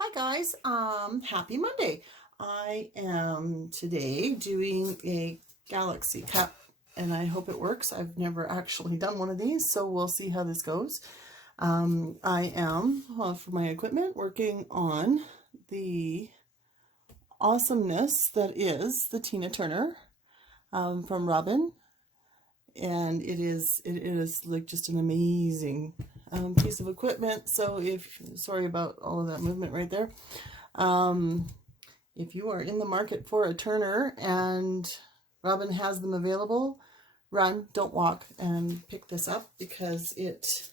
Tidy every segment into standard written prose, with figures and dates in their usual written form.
Hi guys, happy Monday. I am today doing a galaxy cup and I hope it works. I've never actually done one of these, so we'll see how this goes. I am, for my equipment, working on the awesomeness that is the Tina Turner from Robin. And it is like just an amazing piece of equipment. So sorry about all of that movement right there. If you are in the market for a turner and Robin has them available, run, don't walk, and pick this up because it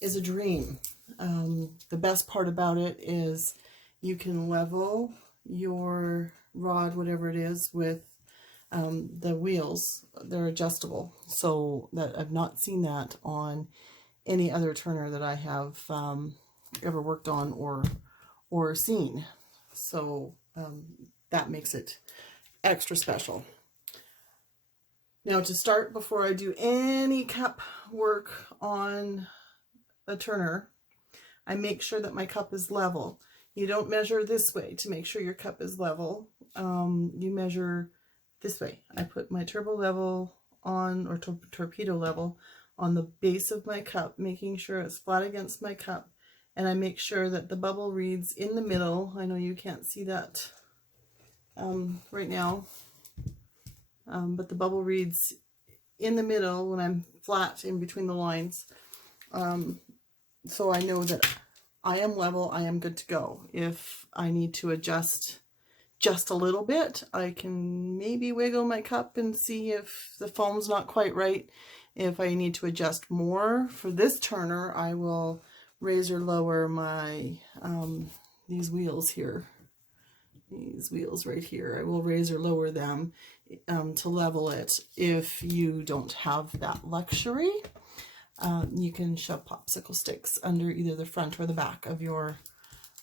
is a dream. The best part about it is you can level your rod, whatever it is, with the wheels. They're adjustable, so that I've not seen that on any other turner that I have ever worked on or seen. So that makes it extra special. Now, to start, before I do any cup work on a turner, I make sure that my cup is level. You don't measure this way to make sure your cup is level. You measure this way. I put my turbo level on, or torpedo level, on the base of my cup, making sure it's flat against my cup, and I make sure that the bubble reads in the middle. I know you can't see that right now, but the bubble reads in the middle when I'm flat in between the lines. So I know that I am level, I am good to go. If I need to adjust just a little bit, I can maybe wiggle my cup and see if the foam's not quite right. If I need to adjust more for this turner, I will raise or lower my these wheels here. These wheels right here, I will raise or lower them to level it. If you don't have that luxury, you can shove popsicle sticks under either the front or the back of your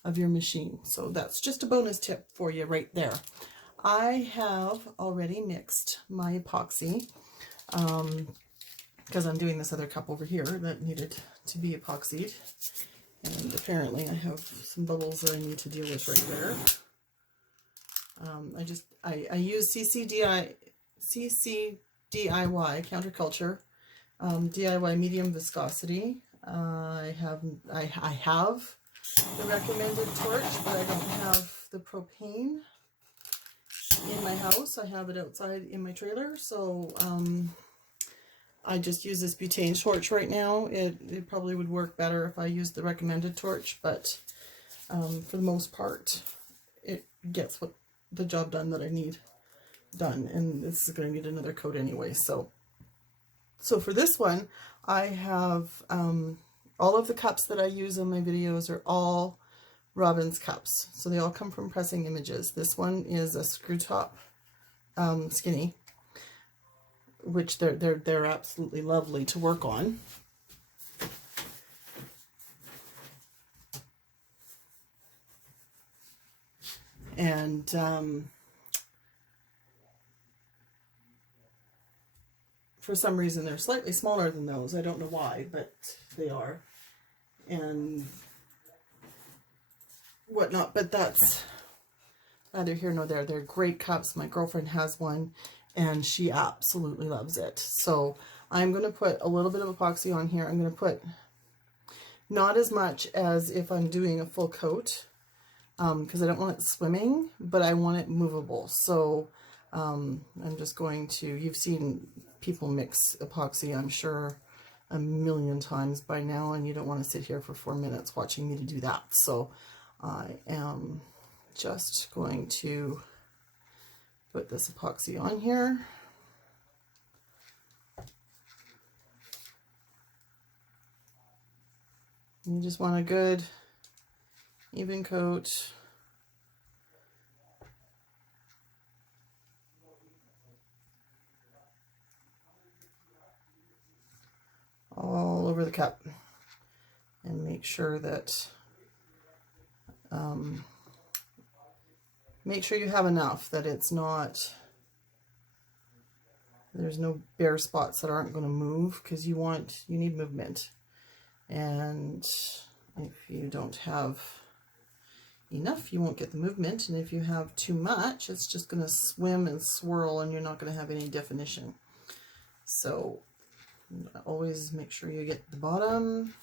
machine. So that's just a bonus tip for you right there. I have already mixed my epoxy because I'm doing this other cup over here that needed to be epoxied, and apparently I have some bubbles that I need to deal with right there. I use CCDIY Counterculture DIY medium viscosity. I have the recommended torch, but I don't have the propane in my house. I have it outside in my trailer, so I just use this butane torch right now. It probably would work better if I used the recommended torch, but for the most part, it gets the job done that I need done, and this is going to need another coat anyway. So for this one, I have all of the cups that I use on my videos are all Robin's cups. So they all come from Pressing Images. This one is a screw top skinny, which they're absolutely lovely to work on. And for some reason they're slightly smaller than those. I don't know why, but they are. And whatnot, but that's neither here nor there. They're great cups. My girlfriend has one and she absolutely loves it. So I'm going to put a little bit of epoxy on here. I'm going to put not as much as if I'm doing a full coat, because I don't want it swimming, but I want it movable. So I'm just going to, you've seen people mix epoxy, I'm sure, a million times by now, and you don't want to sit here for 4 minutes watching me to do that. So I am just going to put this epoxy on here. You just want a good even coat. All over the cup, and make sure that make sure you have enough that it's not, there's no bare spots that aren't going to move, because you need movement. And if you don't have enough, you won't get the movement, and if you have too much, it's just going to swim and swirl and you're not going to have any definition. So always make sure you get the bottom.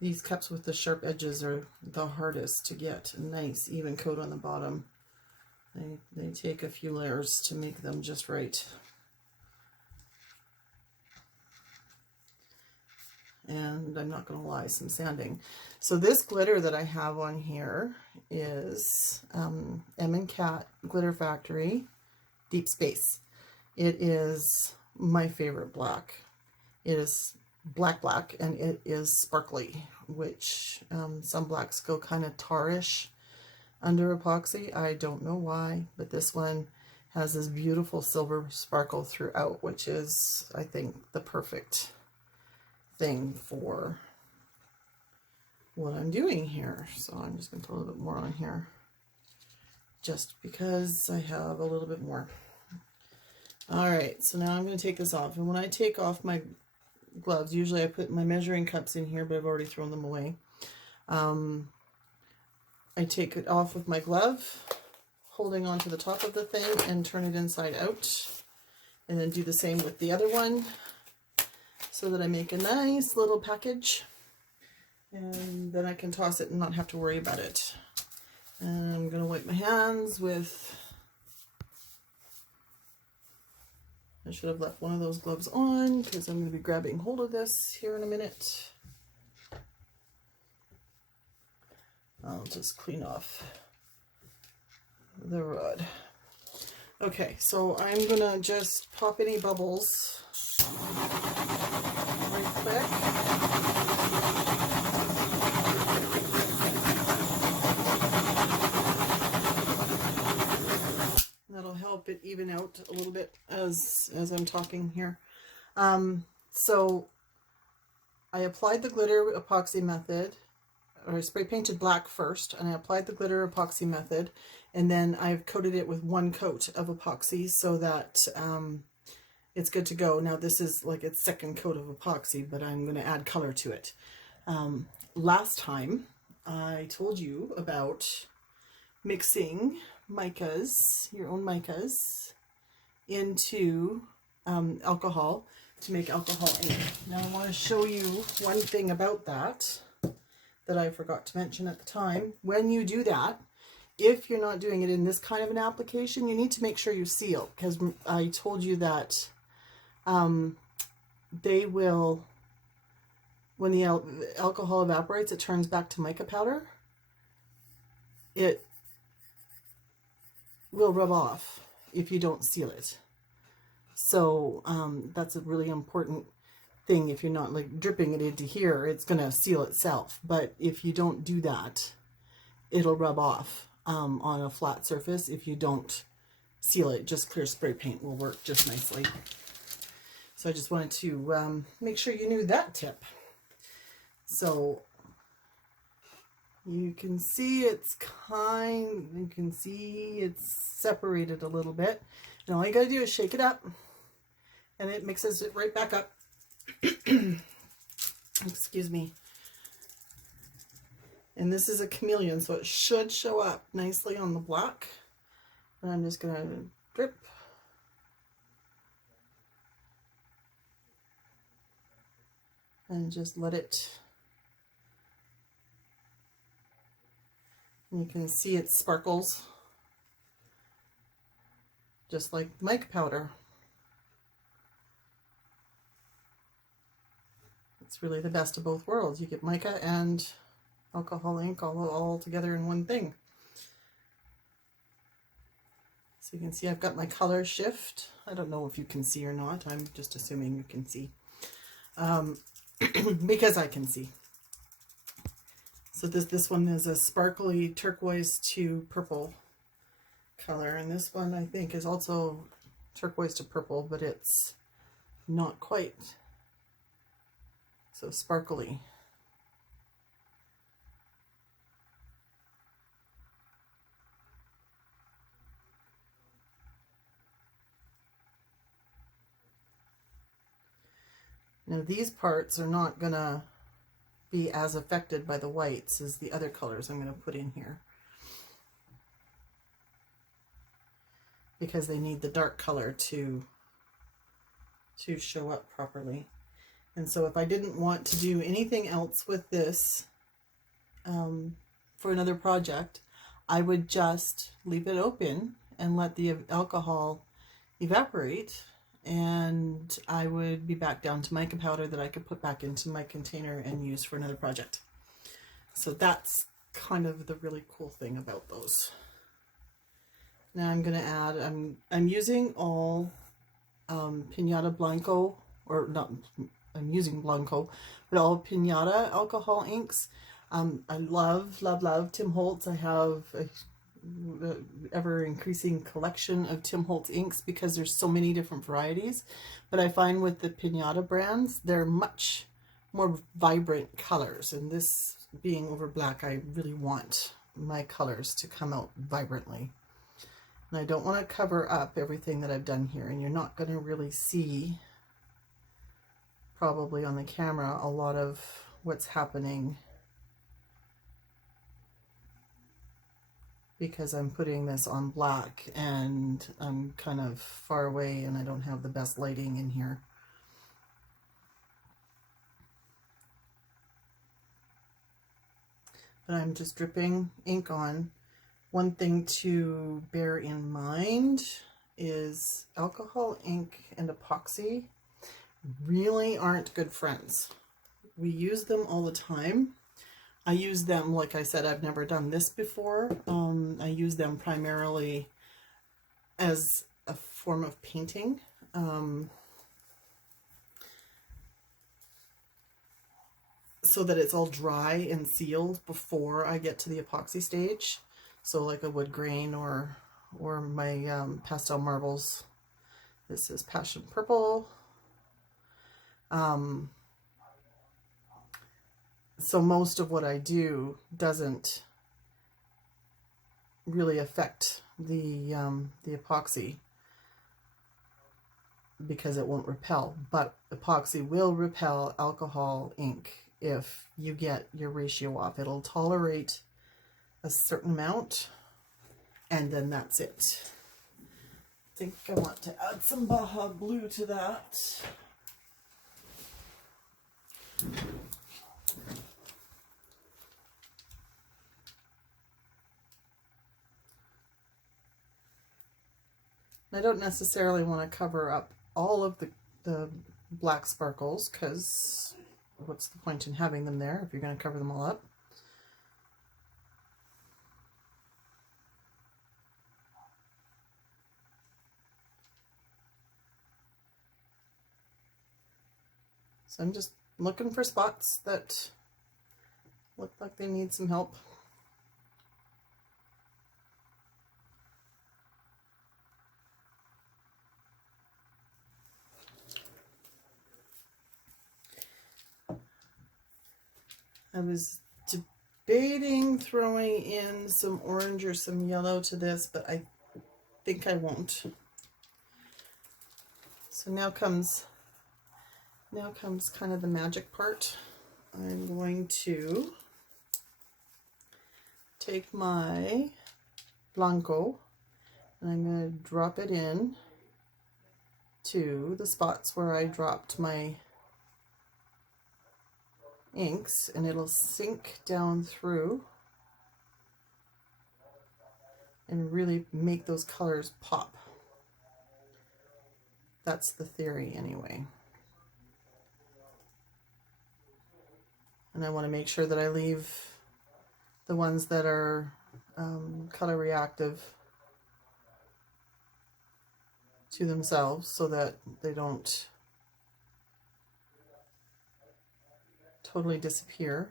These cups with the sharp edges are the hardest to get a nice even coat on the bottom. They take a few layers to make them just right. And I'm not going to lie, some sanding. So this glitter that I have on here is M&Cat Glitter Factory Deep Space. It is my favorite black. It is black, and it is sparkly, which some blacks go kind of tarish under epoxy. I don't know why, but this one has this beautiful silver sparkle throughout, which is, I think, the perfect thing for what I'm doing here. So I'm just going to put a little bit more on here just because I have a little bit more. All right, so now I'm going to take this off, and when I take off my gloves, usually I put my measuring cups in here, but I've already thrown them away. I take it off with my glove, holding onto the top of the thing, and turn it inside out, and then do the same with the other one, so that I make a nice little package, and then I can toss it and not have to worry about it. And I'm going to wipe my hands with, I should have left one of those gloves on because I'm going to be grabbing hold of this here in a minute. I'll just clean off the rod. Okay, so I'm going to just pop any bubbles right quick. That'll help it even out a little bit as I'm talking here. So I applied the glitter epoxy method, or I spray painted black first, and I applied the glitter epoxy method, and then I've coated it with one coat of epoxy so that it's good to go. Now this is like its second coat of epoxy, but I'm going to add color to it. Last time I told you about mixing micas, your own micas, into alcohol to make alcohol ink. Now I want to show you one thing about that I forgot to mention at the time. When you do that, if you're not doing it in this kind of an application, you need to make sure you seal, because I told you that they will, when the alcohol evaporates, it turns back to mica powder. It will rub off if you don't seal it. So that's a really important thing. If you're not like dripping it into here, it's going to seal itself. But if you don't do that, it'll rub off on a flat surface. If you don't seal it, just clear spray paint will work just nicely. So I just wanted to make sure you knew that tip. So you can see it's separated a little bit. And all you got to do is shake it up, and it mixes it right back up. Excuse me. And this is a chameleon, so it should show up nicely on the black. And I'm just going to drip. And just let it. And you can see it sparkles just like mica powder. It's really the best of both worlds. You get mica and alcohol ink all together in one thing. So you can see I've got my color shift. I don't know if you can see or not. I'm just assuming you can see. Because I can see. So this one is a sparkly turquoise to purple color, and this one I think is also turquoise to purple, but it's not quite so sparkly. Now these parts are not gonna be as affected by the whites as the other colors I'm gonna put in here, because they need the dark color to show up properly. And so if I didn't want to do anything else with this for another project, I would just leave it open and let the alcohol evaporate, and I would be back down to mica powder that I could put back into my container and use for another project. So that's kind of the really cool thing about those. Now I'm going to add, I'm using all Pinata Blanco, or not, I'm using Blanco, but all Pinata alcohol inks. I love Tim Holtz. I have a ever increasing collection of Tim Holtz inks because there's so many different varieties. But I find with the Pinata brands, they're much more vibrant colors. And this being over black, I really want my colors to come out vibrantly. And I don't want to cover up everything that I've done here, and you're not going to really see, probably on the camera, a lot of what's happening because I'm putting this on black and I'm kind of far away and I don't have the best lighting in here. But I'm just dripping ink on. One thing to bear in mind is alcohol ink and epoxy really aren't good friends. We use them all the time. I use them, like I said, I've never done this before. I use them primarily as a form of painting. So that it's all dry and sealed before I get to the epoxy stage. So like a wood grain or my pastel marbles. This is Passion Purple. So most of what I do doesn't really affect the epoxy because it won't repel, but epoxy will repel alcohol ink if you get your ratio off. It'll tolerate a certain amount and then that's it. I think I want to add some Baja Blue to that. I don't necessarily want to cover up all of the black sparkles, because what's the point in having them there if you're going to cover them all up? So I'm just looking for spots that look like they need some help. I was debating throwing in some orange or some yellow to this, but I think I won't. So now comes kind of the magic part. I'm going to take my Blanco and I'm going to drop it in to the spots where I dropped my inks, and it'll sink down through and really make those colors pop. That's the theory anyway. And I want to make sure that I leave the ones that are color reactive to themselves so that they don't totally disappear.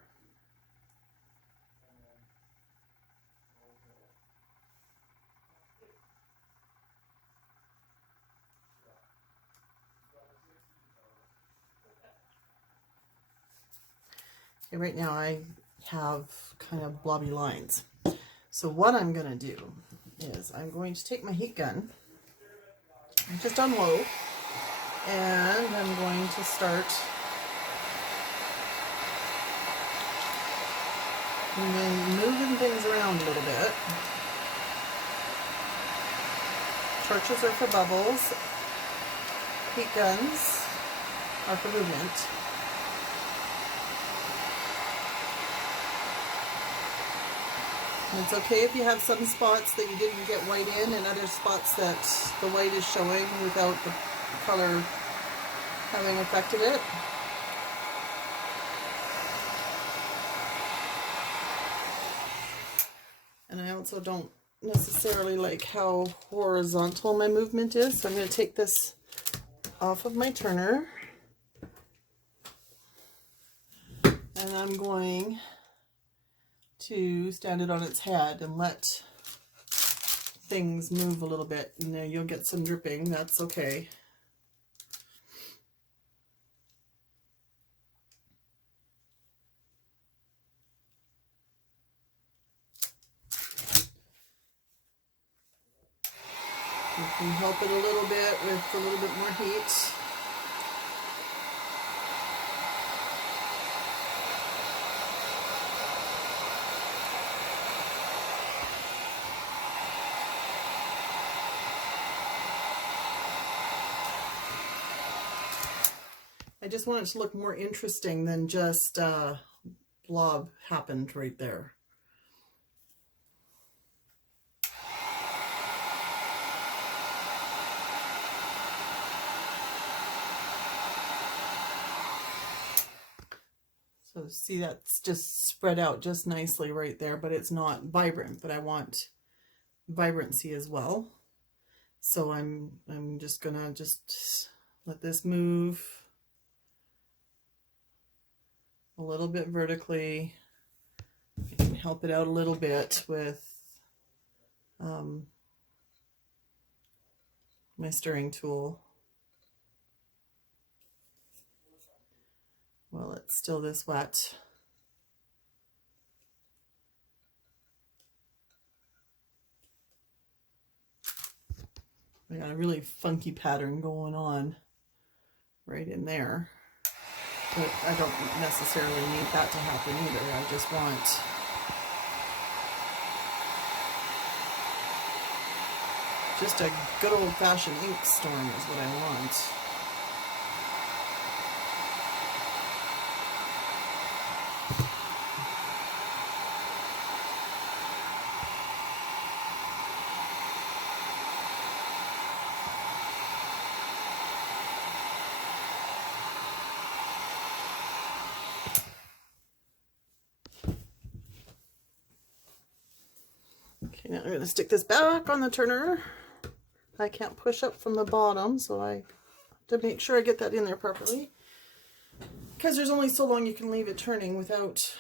Okay, right now I have kind of blobby lines. So what I'm going to do is I'm going to take my heat gun, just on low, and I'm going to start And then moving things around a little bit. Torches are for bubbles. Heat guns are for movement. And it's okay if you have some spots that you didn't get white in and other spots that the white is showing without the color having affected it. And I also don't necessarily like how horizontal my movement is, so I'm going to take this off of my turner and I'm going to stand it on its head and let things move a little bit, and there you'll get some dripping. That's okay. You can help it a little bit with a little bit more heat. I just want it to look more interesting than just blob happened right there. So see, that's just spread out just nicely right there, but it's not vibrant, but I want vibrancy as well. So I'm just gonna let this move a little bit vertically. I can help it out a little bit with my stirring tool while it's still this wet. I got a really funky pattern going on right in there, but I don't necessarily need that to happen either. I just want just a good old-fashioned ink storm is what I want. Okay, now I'm going to stick this back on the turner. I can't push up from the bottom, so I have to make sure I get that in there properly, because there's only so long you can leave it turning without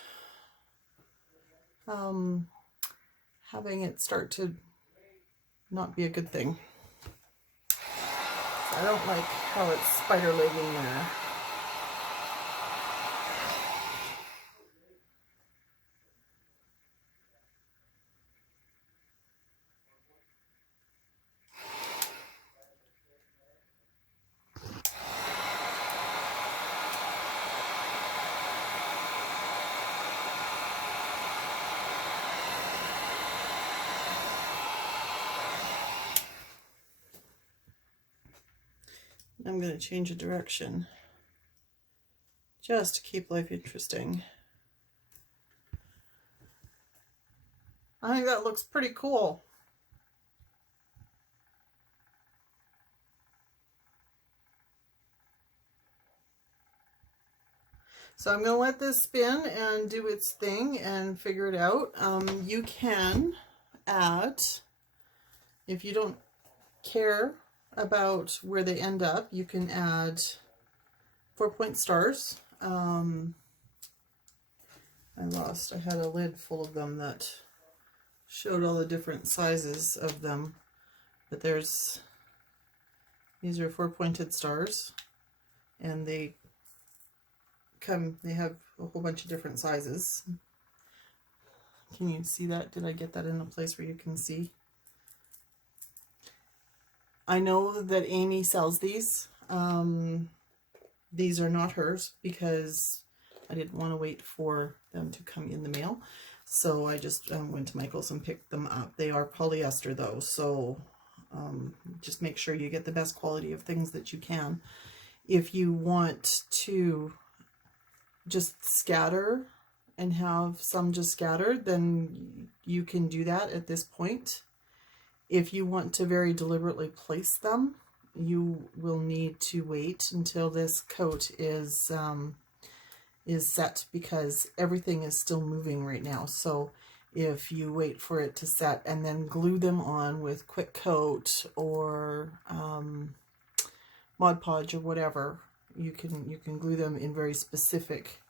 having it start to not be a good thing. So I don't like how it's spider legging there. I'm going to change a direction just to keep life interesting. I think that looks pretty cool. So I'm going to let this spin and do its thing and figure it out. You can add, if you don't care about where they end up, you can add 4-point stars. I had a lid full of them that showed all the different sizes of them, but these are 4-pointed stars, and they have a whole bunch of different sizes. Can you see that? Did I get that in a place where you can see? I know that Amy sells these. These are not hers because I didn't want to wait for them to come in the mail. So I just went to Michael's and picked them up. They are polyester though, so just make sure you get the best quality of things that you can. If you want to just scatter and have some just scattered, then you can do that at this point. If you want to very deliberately place them, you will need to wait until this coat is set, because everything is still moving right now. So if you wait for it to set and then glue them on with Quick Coat or Mod Podge or whatever, you can glue them in very specific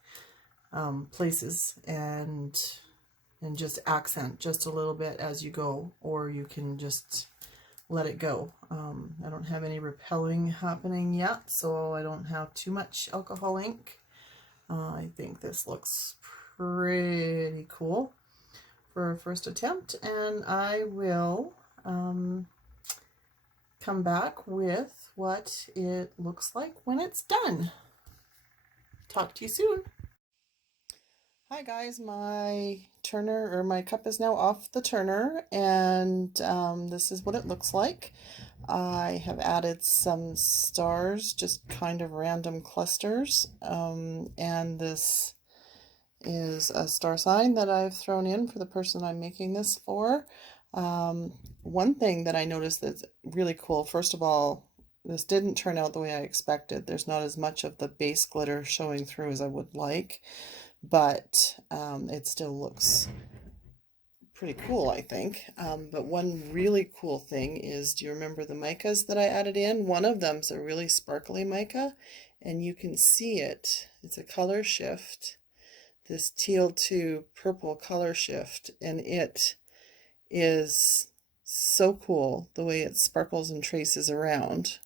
places and just accent just a little bit as you go, or you can just let it go. I don't have any repelling happening yet, so I don't have too much alcohol ink. I think this looks pretty cool for a first attempt, and I will come back with what it looks like when it's done. Talk to you soon. Hi guys, my turner, or my cup, is now off the turner, and this is what it looks like. I have added some stars, just kind of random clusters, and this is a star sign that I've thrown in for the person I'm making this for. One thing that I noticed that's really cool, first of all, this didn't turn out the way I expected. There's not as much of the base glitter showing through as I would like, but it still looks pretty cool, I think. But one really cool thing is, do you remember the micas that I added in? One of them's a really sparkly mica, and you can see it. It's a color shift, this teal to purple color shift, and it is so cool the way it sparkles and traces around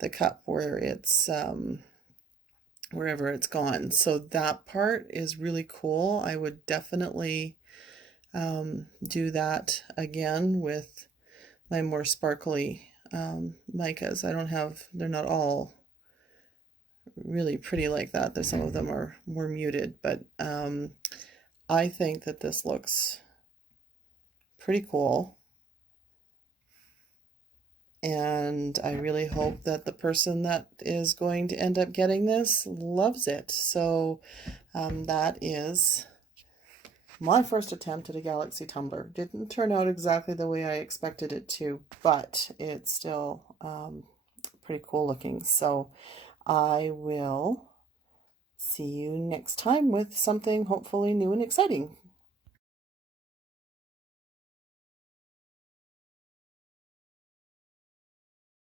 the cup where it's wherever it's gone. So that part is really cool. I would definitely do that again with my more sparkly micas. They're not all really pretty like that. Some of them are more muted, but I think that this looks pretty cool. And I really hope that the person that is going to end up getting this loves it. So that is my first attempt at a Galaxy tumbler. Didn't turn out exactly the way I expected it to, but it's still pretty cool looking. So I will see you next time with something hopefully new and exciting.